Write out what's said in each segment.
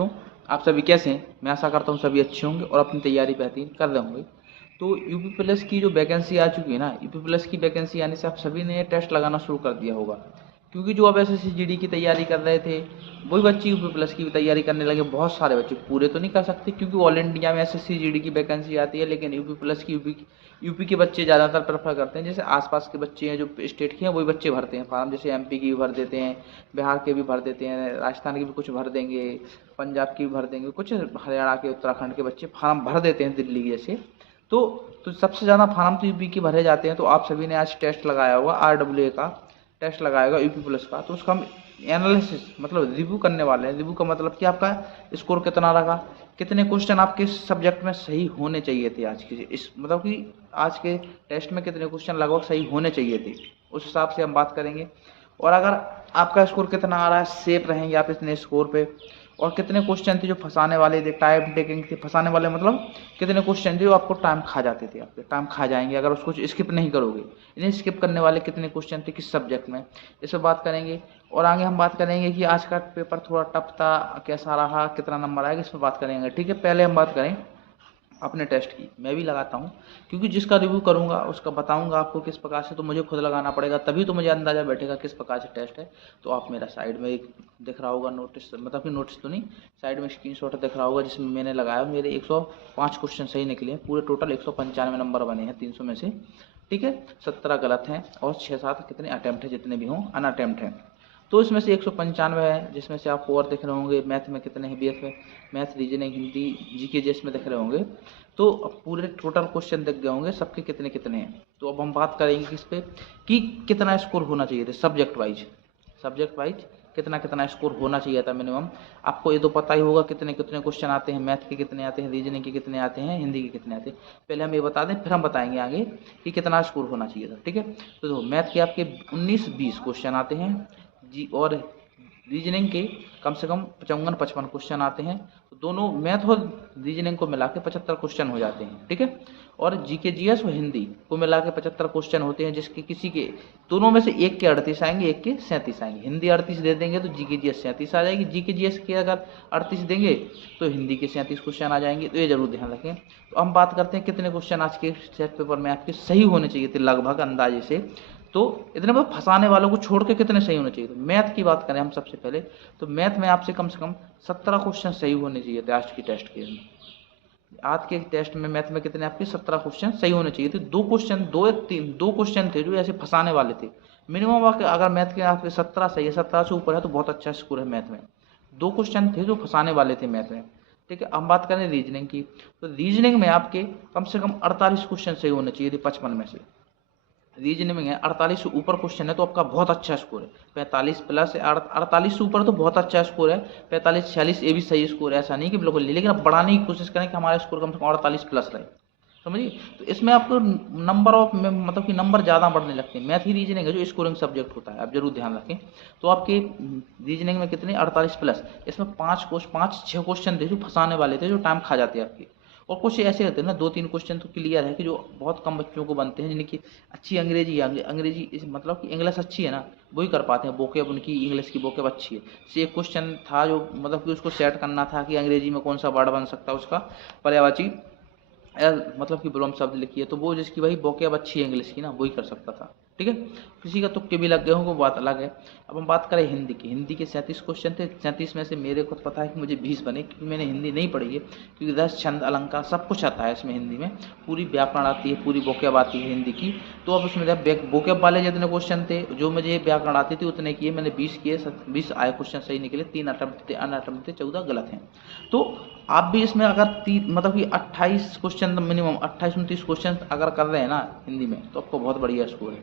दोस्तों, आप सभी कैसे हैं? मैं आशा करता हूँ सभी अच्छे होंगे और अपनी तैयारी बेहतरीन कर रहे होंगे। तो यूपी प्लस की जो वैकेंसी आ चुकी है ना, यूपी प्लस की वैकेंसी आने से आप सभी ने टेस्ट लगाना शुरू कर दिया होगा, क्योंकि जो अब एसएससी जीडी की तैयारी कर रहे थे वही बच्चे यूपी प्लस की भी तैयारी करने लगे। बहुत सारे बच्चे, पूरे तो नहीं कर सकते क्योंकि ऑल इंडिया में एसएससी जीडी की वैकेंसी आती है, लेकिन यूपी प्लस की यूपी के बच्चे ज़्यादातर प्रेफर करते हैं। जैसे आसपास के बच्चे हैं जो स्टेट के हैं वही बच्चे भरते हैं फार्म, जैसे एमपी की भी भर देते हैं, बिहार के भी भर देते हैं, राजस्थान के भी कुछ भर देंगे, पंजाब की भी भर देंगे, कुछ हरियाणा के उत्तराखंड के बच्चे फार्म भर देते हैं दिल्ली जैसे। तो सबसे ज़्यादा फार्म तो यूपी के भरे जाते हैं। तो आप सभी ने आज टेस्ट लगाया होगा, RWA का टेस्ट लगाया होगा यूपी प्लस का, तो उसका हम एनालिसिस मतलब रिव्यू करने वाले हैं। रिव्यू का मतलब कि आपका स्कोर कितना रहा, कितने क्वेश्चन आपके सब्जेक्ट में सही होने चाहिए थे आज के इस मतलब कि आज के टेस्ट में कितने क्वेश्चन लगभग सही होने चाहिए थे, उस हिसाब से हम बात करेंगे। और अगर आपका स्कोर कितना आ रहा है, सेफ रहेंगे आप इतने स्कोर पे। और कितने क्वेश्चन थे जो फंसाने वाले थे, टाइम टेकिंग थे, फंसाने वाले मतलब कितने क्वेश्चन थे जो आपको टाइम खा जाते थे, आपके टाइम खा जाएंगे अगर उसको स्किप नहीं करोगे। इन्हें स्किप करने वाले कितने क्वेश्चन थे किस सब्जेक्ट में, इस पर बात करेंगे। और आगे हम बात करेंगे कि आज का पेपर थोड़ा टफ था, कैसा रहा, कितना नंबर आएगा, इस पर बात करेंगे। ठीक है, पहले हम बात करें अपने टेस्ट की। मैं भी लगाता हूँ क्योंकि जिसका रिव्यू करूँगा उसका बताऊँगा आपको किस प्रकार से, तो मुझे खुद लगाना पड़ेगा, तभी तो मुझे अंदाज़ा बैठेगा किस प्रकार से टेस्ट है। तो आप मेरा साइड में एक दिख रहा होगा नोटिस, मतलब कि नोटिस तो नहीं, साइड में स्क्रीनशॉट दिख रहा होगा जिसमें मैंने लगाया। मेरे 105 क्वेश्चन सही निकले हैं, पूरे टोटल 195 नंबर बने हैं 300 में से। ठीक है, 17 गलत हैं और 6-7 कितने अटैम्प्ट है, जितने भी हों अनअटैम्प्ट हैं। तो इसमें से 195 है, जिसमें से आपको और दिख रहे होंगे मैथ में कितने हैं, BF में, math, reasoning, Hindi, GK GS में दिख रहे होंगे। तो अब पूरे टोटल क्वेश्चन दिख गए होंगे सबके कितने कितने हैं। तो अब हम बात करेंगे किस पे कि कितना स्कोर होना चाहिए था सब्जेक्ट वाइज कितना कितना स्कोर होना चाहिए था मिनिमम। आपको ये तो पता ही होगा कितने कितने क्वेश्चन आते हैं, मैथ के कितने आते हैं, रीजनिंग के कितने आते हैं, हिंदी के कितने आते हैं। पहले हम ये बता दें, फिर हम बताएंगे आगे कि कितना स्कोर होना चाहिए था। ठीक है, तो मैथ के आपके 19-20 क्वेश्चन आते हैं जी, और रीजनिंग के कम से कम 55-55 क्वेश्चन आते हैं। तो दोनों मैथ और रीजनिंग को मिला के 75 क्वेश्चन हो जाते हैं। ठीक है, और GK GS और हिंदी को मिला के 75 क्वेश्चन होते हैं, जिसके किसी के दोनों में से एक के 38 आएंगे, एक के 37 आएंगे। हिंदी 38 दे देंगे तो GK GS 37 आ जाएगी, GK GS के अगर 38 देंगे तो हिंदी के 37 क्वेश्चन आ जाएंगे। तो ये जरूर ध्यान रखें। तो हम बात करते हैं कितने क्वेश्चन आज के सेट पेपर में आपके सही होने चाहिए थे लगभग अंदाजे से। तो इतने में फंसाने वालों को छोड़ के कितने सही होने चाहिए थे। मैथ की बात करें हम सबसे पहले, तो मैथ में आपसे कम से कम 17 क्वेश्चन सही होने चाहिए थे आज की टेस्ट के। आज के टेस्ट में मैथ में कितने आपके 17 क्वेश्चन सही होने चाहिए थे। दो क्वेश्चन थे जो ऐसे फंसाने वाले थे। मिनिमम अगर मैथ के आपके 17 सही है, 17 से ऊपर है तो बहुत अच्छा स्कोर है मैथ में। 2 क्वेश्चन थे जो फंसाने वाले थे मैथ में। ठीक है, हम बात करें रीजनिंग की, तो रीजनिंग में आपके कम से कम 48 क्वेश्चन सही होने चाहिए थे 55 में से। रीजनिंग में है 48 से ऊपर क्वेश्चन है तो आपका बहुत अच्छा स्कोर है। 45 प्लस 48 से ऊपर तो बहुत अच्छा स्कोर है। 45-46 ये भी सही स्कोर है, ऐसा नहीं कि बिल्कुल नहीं, लेकिन आप बढ़ाने की कोशिश करें कि हमारा स्कोर कम से कम 48 प्लस रहे, समझिए। तो इसमें आपको नंबर ऑफ मतलब कि नंबर ज़्यादा बढ़ने लगते हैं। मैथ ही रीजनिंग है जो स्कोरिंग सब्जेक्ट होता है, आप जरूर ध्यान रखें। तो आपके रीजनिंग में कितने 48 प्लस, इसमें 5-6 क्वेश्चन थे जो फंसाने वाले थे, जो टाइम खा जाते हैं आपके। और कुछ ऐसे रहते हैं ना, 2-3 क्वेश्चन तो क्लियर है कि जो बहुत कम बच्चों को बनते हैं, जिनकी अच्छी अंग्रेजी मतलब कि इंग्लिश अच्छी है ना, वही कर पाते हैं। वोकेब उनकी इंग्लिश की वोकेब अच्छी है। से एक क्वेश्चन था जो मतलब कि उसको सेट करना था कि अंग्रेजी में कौन सा वर्ड बन सकता है, उसका पर्यायवाची मतलब कि विलोम शब्द लिखिए, तो वो जिसकी वही वोकेब अच्छी है इंग्लिश की ना, वही कर सकता था। ठीक है, किसी का तुक्के भी लग गए हों वो बात अलग है। अब हम बात करें हिंदी के 37 क्वेश्चन थे। 37 में से मेरे को पता है कि मुझे 20 बने, क्योंकि मैंने हिंदी नहीं पढ़ी है, क्योंकि रस छंद अलंकार सब कुछ आता है इसमें। हिंदी में पूरी व्याकरण आती है, पूरी वोकेब आती है हिंदी की। तो अब उसमें जब वोकेब वाले जितने क्वेश्चन थे जो मुझे व्याकरण आती थी उतने किए मैंने, 20 किए, 20 आए क्वेश्चन सही निकले, 3 अटेम्प्ट थे, अनअटेम्प्ट थे 14 गलत हैं। तो आप भी इसमें अगर मतलब कि 28 क्वेश्चन मिनिमम 28-29 क्वेश्चन अगर कर रहे हैं ना हिंदी में, तो आपको बहुत बढ़िया स्कोर है।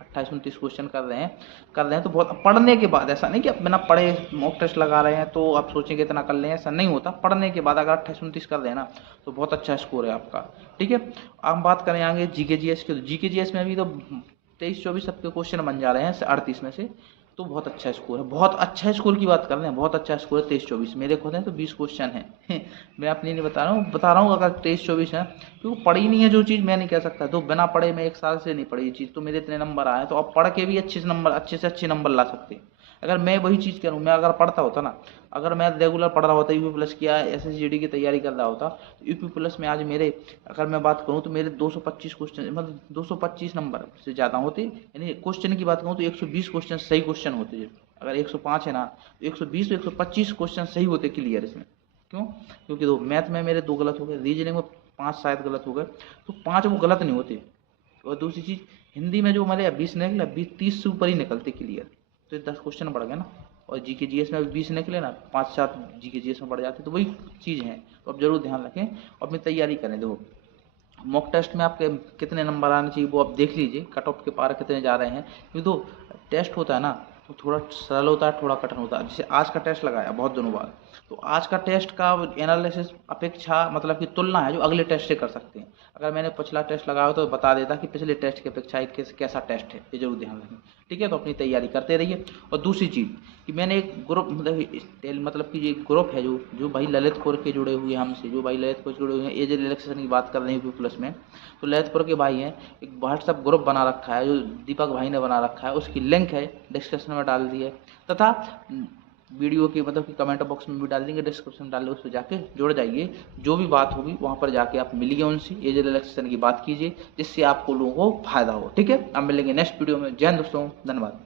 28-29 क्वेश्चन कर रहे हैं तो बहुत, पढ़ने के बाद, ऐसा नहीं कि आप बिना पढ़े मॉक टेस्ट लगा रहे हैं तो आप सोचेंगे इतना कर लें, ऐसा नहीं होता। पढ़ने के बाद अगर 28-29 कर रहे हैं ना तो बहुत अच्छा स्कोर है आपका। ठीक है, हम बात करें आगे GK GS की, तो GK GS में भी तो 23-24 सबके क्वेश्चन बन जा रहे हैं 38 में से, तो बहुत अच्छा स्कोर है। बहुत अच्छा स्कोर की बात कर रहे हैं, बहुत अच्छा स्कोर है 23-24। मेरे खुद हैं तो 20 क्वेश्चन हैं मैं अपनी नहीं बता रहा हूँ अगर 23-24 है, क्योंकि पढ़ी नहीं है जो चीज़, मैं नहीं कह सकता। तो बिना पढ़े मैं 1 साल से नहीं पढ़ी ये चीज़, तो मेरे इतने नंबर आए। तो आप पढ़ के भी अच्छे से अच्छे नंबर ला सकते हैं। अगर मैं वही चीज़ करूँ, मैं अगर पढ़ता होता ना, अगर मैं रेगुलर पढ़ रहा होता, यूपी प्लस की या SSGD की तैयारी कर रहा होता, तो यूपी प्लस में आज मेरे, अगर मैं बात करूँ तो मेरे 225 क्वेश्चन, मतलब 225 नंबर से ज़्यादा होते। यानी क्वेश्चन की बात करूँ तो 120 क्वेश्चन सही क्वेश्चन होते। अगर 105 है ना, तो 120 तो 125 क्वेश्चन सही होते क्लियर इसमें। क्यों? क्योंकि दो मैथ में मेरे 2 गलत हो गए, रीजनिंग में 5 शायद गलत हो गए, तो 5 वो गलत नहीं होते। और दूसरी चीज़, हिंदी में जो हमारे 20 निकले, 20-30 से ऊपर ही निकलते क्लियर, तो 10 क्वेश्चन बढ़ गए ना। और GK GS में 20 निकले ना, 5-7 GK GS में बढ़ जाते, तो वही चीज़ है। तो आप जरूर ध्यान रखें और अपनी तैयारी करें। देखो, मॉक टेस्ट में आपके कितने नंबर आने चाहिए वो आप देख लीजिए, कट ऑफ के पार कितने जा रहे हैं। क्योंकि तो टेस्ट होता है ना, तो थोड़ा सरल होता है, थोड़ा कठिन होता है। जैसे आज का टेस्ट लगाया बहुत दिनों बाद, तो आज का टेस्ट का एनालिसिस अपेक्षा, मतलब कि तुलना है जो अगले टेस्ट से कर सकते हैं। अगर मैंने पिछला टेस्ट लगाया तो बता देता कि पिछले टेस्ट की अपेक्षा कैसा टेस्ट है, ये जरूर ध्यान रखें। ठीक है, तो अपनी तैयारी करते रहिए। और दूसरी चीज़ कि मैंने एक ग्रुप, मतलब कि ये ग्रुप है जो भाई ललितपुर के जुड़े हुए हमसे, जो भाई ललितपुर से जुड़े हुए हैं, एज रिलैक्सेशन की बात कर रहे हैं यूपी प्लस में, तो ललितपुर के भाई हैं, एक व्हाट्सएप ग्रुप बना रखा है जो दीपक भाई ने बना रखा है, उसकी लिंक है डिस्क्रिप्शन में डाल दी है, तथा वीडियो की, मतलब कि कमेंट बॉक्स में भी डाल देंगे, डिस्क्रिप्शन में डाल देंगे, उस पर जाके जुड़ जाइए। जो भी बात होगी वहाँ पर जाके आप मिलिए उनसे, एज रिलैक्सेशन की बात कीजिए, जिससे आपको लोगों को फायदा हो। ठीक है, अब मिलेंगे नेक्स्ट वीडियो में। जय हिंद दोस्तों, धन्यवाद।